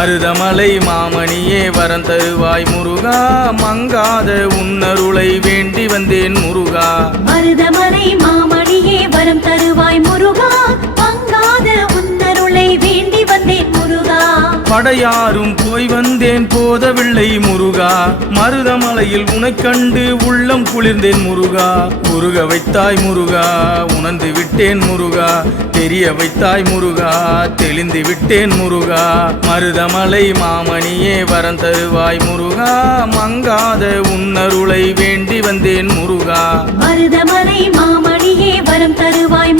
மருதமலை மாமணியே வரம் தருவாய் முருகா, மங்காத உன்னருளை வேண்டி வந்தேன் முருகா. மருதமலை மாமணியே வரம் தருவாய் முருகா, மங்காத உன்னருளை வேண்டி வந்தேன் முருகா. படையாரும் போய் வந்தேன் போதவில்லை முருகா, மருதமலையில் உனைக் கண்டு உள்ளம் குளிர்ந்தேன் முருகா. உருக வைத்தாய் முருகா, உணர்ந்து விட்டேன் முருகா, தெரிய வைத்தாய் முருகா, தெளிந்து விட்டேன் முருகா. மருதமலை மாமணியே வரம் தருவாய் முருகா, மங்காத உன்னருளை வேண்டி வந்தேன் முருகா. மருதமலை மாமணியே வரம் தருவாய்